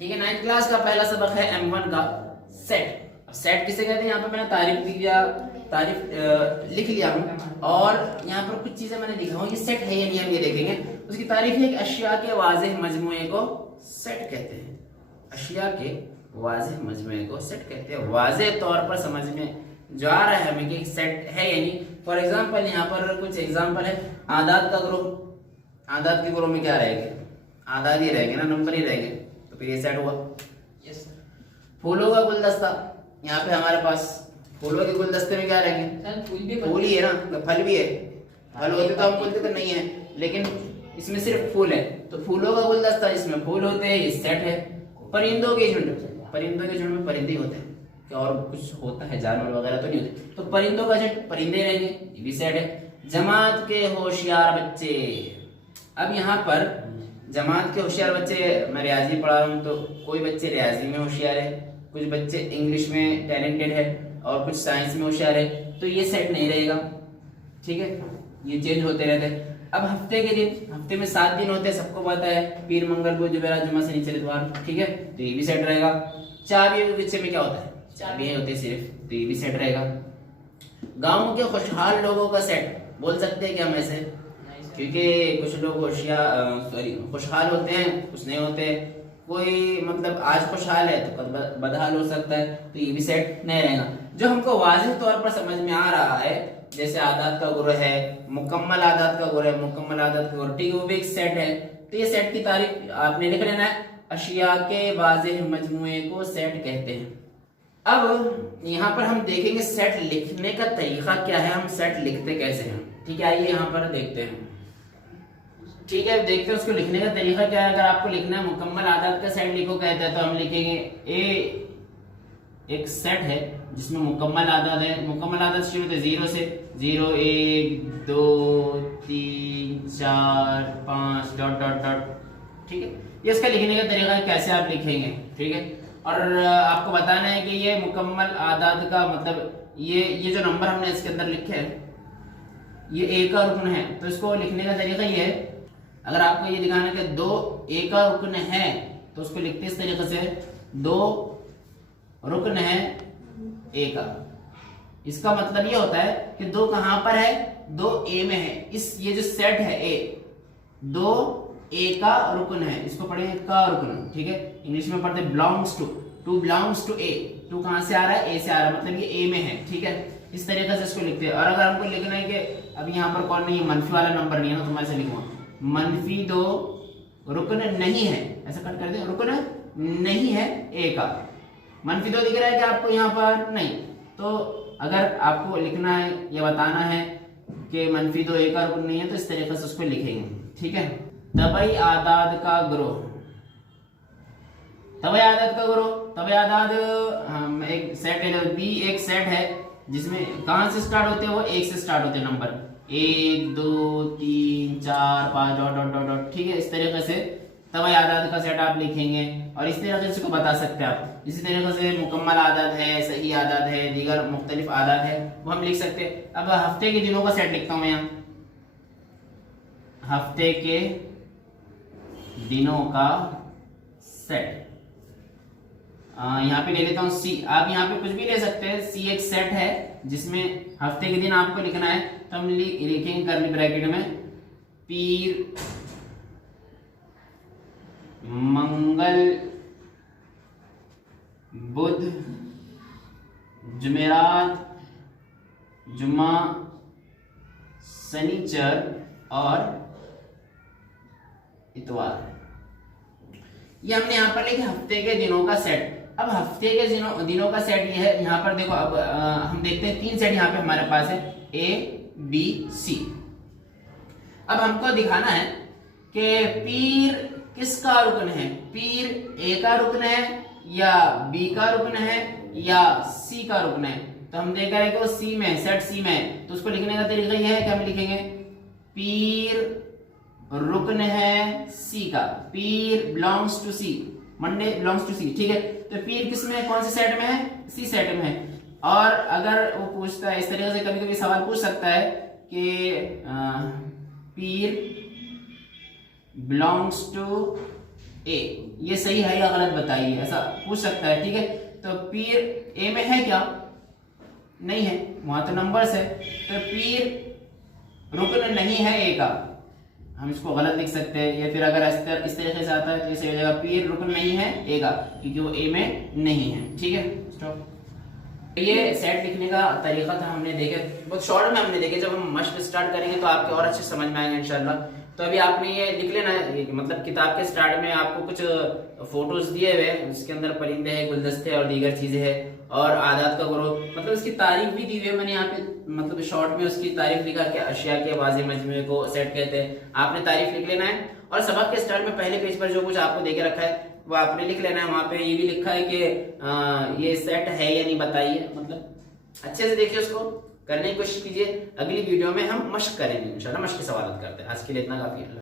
ठीक है, 9th class का पहला सबक है M1 का सेट। अब सेट किसे कहते हैं, यहाँ पे मैंने तारीफ लिख लिया हूँ और यहाँ पर कुछ चीजें मैंने लिखा हूँ, ये सेट है या नहीं हम ये देखेंगे। उसकी तारीफ है कि अशिया के वाज़ेह मजमूए को सेट कहते हैं। अशिया के वाज़ेह मजमूए को सेट कहते हैं। वाज़ेह तौर पर समझ में जा रहा है हमें कि एक सेट है या नहीं। फॉर एग्जाम्पल यहाँ पर कुछ एग्जाम्पल है। आदाद का ग्रुप, आदाद के ग्रुप में क्या रहेंगे, आदाद ही रहेंगे ना, नंबर ही रहेंगे, तो फिर ये सेट हुआ। यस। फूलों का गुलदस्ता, यहाँ पे हमारे पास फूलों के गुलदस्ते में क्या रहेंगे, फूल ही है ना, फल भी है। फल होते तो हम बोलते तो नहीं है, लेकिन इसमें सिर्फ फूल है, तो फूलों का गुलदस्ता, इसमें फूल होते हैं, ये सेट है। परिंदों के झुंड, परिंदों के झुंड में परिंदे होते हैं, क्या और कुछ होता है, जानवर वगैरह तो नहीं होते, तो परिंदों का झुंड परिंदे रहेंगे, ये भी सेट है। जमात के होशियार बच्चे, अब यहाँ पर जमात के होशियार बच्चे, मैं रियाजी पढ़ा रहा हूँ तो कोई बच्चे रियाजी में होशियार है, कुछ बच्चे इंग्लिश में टैलेंटेड है और कुछ साइंस में होशियार है, तो ये सेट नहीं रहेगा। ठीक है, ये चेंज होते रहते हैं। अब हफ्ते के दिन, हफ्ते में 7 दिन होते हैं, सबको पता है, पीर मंगल बुध जुमेरात जुमा शनि चल इतवार। ठीक है, तो ये भी सेट रहेगा। चाबियों के पीछे में क्या होता है, चाबियां होती है सिर्फ, तो ये भी सेट रहेगा। गाँव के खुशहाल लोगों का सेट बोल सकते हैं क्या हम ऐसे, क्योंकि कुछ लोग खुशहाल होते हैं, कुछ नहीं होते। कोई मतलब आज खुशहाल है तो कल बदहाल हो सकता है, तो ये भी सेट नहीं रहेगा। जो हमको वाज़ेह तौर पर समझ में आ रहा है, जैसे आदात का गुरु है, मुकम्मल आदात का गुरु है, मुकम्मल आदात का गुरु, ठीक है, वो भी एक सेट है। तो ये सेट की तारीफ आपने लिख लेना है। अशिया के वाज़ेह मजमूए को सेट कहते हैं। अब यहाँ पर हम देखेंगे सेट लिखने का तरीका क्या है, हम सेट लिखते कैसे हैं। ठीक है, आइए यहाँ पर देखते हैं। ठीक है, देखते हैं उसको लिखने का तरीका क्या है। अगर आपको लिखना है मुकम्मल आदाद का सेट लिखो कहते हैं, तो हम लिखेंगे ए, एक सेट है जिसमें मुकम्मल आदाद है। मुकम्मल आदाद शुरू होते 0 से, 0 1 2 3 4 5 डॉट डॉट डॉट। ठीक है, ये इसका लिखने का तरीका है, कैसे आप लिखेंगे। ठीक है, और आपको बताना है कि ये मुकम्मल आदाद का मतलब ये जो नंबर हमने इसके अंदर लिखे हैं, ये ए का रुकन है, तो इसको लिखने का तरीका ये है। अगर आपको ये दिखाना है कि 2 ए का रुकन है, तो उसको लिखते इस तरीके से, 2 रुकन है ए का। इसका मतलब ये होता है कि 2 कहां पर है, 2 ए में है। ये जो सेट है ए, 2 ए का रुकन है, इसको पढ़ेंगे का रुकन। ठीक है, इंग्लिश में पढ़ते belongs to belongs to a. To कहां से आ रहा है, ए से आ रहा है, मतलब ये ए में है। ठीक है, इस तरीके से इसको लिखते हैं। और अगर हमको लिखना है कि अब यहाँ पर कौन नहीं, मनफी वाला नंबर नहीं है ना, तो मैं ऐसे लिखूंगा -2 रुकन नहीं है, ऐसा कट कर दे, रुकन नहीं है ए का। -2 दिख रहा है कि आपको यहाँ पर नहीं, तो अगर आपको लिखना है या बताना है कि -2 ए का रुकन नहीं है, तो इस तरीके से उसको लिखेंगे। ठीक है, तबई आदाद का ग्रोह, तबई आदाद का ग्रोह, तबई आदाद एक सेट है, बी एक सेट है जिसमें कहां से स्टार्ट होते हैं, वो 1 से स्टार्ट होते हैं number, 1 2 3 4 5 dot dot dot dot. ठीक है, इस तरीके से तबई आदाद का सेट आप लिखेंगे और इस तरीके से इसको बता सकते हैं आप। इसी तरीके से मुकम्मल आदाद है, सही आदाद है, दीगर मुख्तलिफ आदाद है, वो हम लिख सकते हैं। अब हफ्ते के दिनों का सेट लिखता हूं मैं यहाँ, हफ्ते के दिनों का सेट यहाँ पे ले लेता हूँ सी। आप यहाँ पे कुछ भी ले सकते हैं, सी एक सेट है जिसमें हफ्ते के दिन आपको लिखना है, तो हम लिखेंगे कर्ली ब्रैकेट में पीर मंगल बुध जुमेरात जुमा शनिचर और इतवार। ये हमने यहाँ पर लिखे हफ्ते के दिनों का सेट। अब हफ्ते के दिनों का सेट ये है, यहाँ पर देखो। अब हम देखते हैं 3 सेट यहाँ पे हमारे पास है, ए बी सी। अब हमको दिखाना है कि पीर किसका रुकन है, पीर ए का रुकन है या बी का रुकन है या सी का रुकन है। तो हम देख रहे हैं कि वो सी में, सेट सी में है, तो उसको लिखने का तरीका यह है कि हम लिखेंगे पीर रुकन है सी का, peer belongs to C, Monday belongs to C. ठीक है, तो पीर किस में, कौन से सेट में है, सी सेट में है। और अगर वो पूछता है इस तरीके से, कभी कभी सवाल पूछ सकता है कि पीर बिलोंग्स टू ए, ये सही है या गलत बताइए, ऐसा पूछ सकता है। ठीक है, तो पीर ए में है क्या? नहीं है, वहां तो नंबर्स है। तो पीर रुकन नहीं है ए का, हम इसको गलत लिख सकते हैं। या फिर अगर इस तरीके से आता है तो इसे हो जाएगा पीर रुकन नहीं है ए का, क्योंकि वो ए में नहीं है। ठीक है, स्टॉप। ये सेट लिखने का तरीका था, हमने देखे बहुत शॉर्ट में हमने देखे। जब हम मश्क स्टार्ट करेंगे तो आपके और अच्छे समझ में आएंगे इंशाल्लाह। तो अभी आपने ये लिख लेना है, मतलब किताब के स्टार्ट में आपको कुछ फोटोज दिए हुए हैं, उसके अंदर परिंदे हैं, गुलदस्ते और दीगर चीजें हैं, और आदात का ग्रोथ, मतलब उसकी तारीफ भी दी हुई है। मैंने यहाँ पे मतलब शॉर्ट में उसकी तारीफ लिखा कि अशिया के वाज़ेह मजमूए को सेट कहते हैं। आपने तारीफ लिख लेना है, और सबक के स्टार्ट में पहले पेज पर जो कुछ आपको देके रखा है वो आपने लिख लेना है। वहां पे ये भी लिखा है कि ये सेट है या नहीं बताइए, मतलब अच्छे से देखिए, उसको करने की कोशिश कीजिए। अगली वीडियो में हम मश्क करेंगे इंशाल्लाह, मश्क के सवाल करते हैं। आज के लिए इतना काफी है।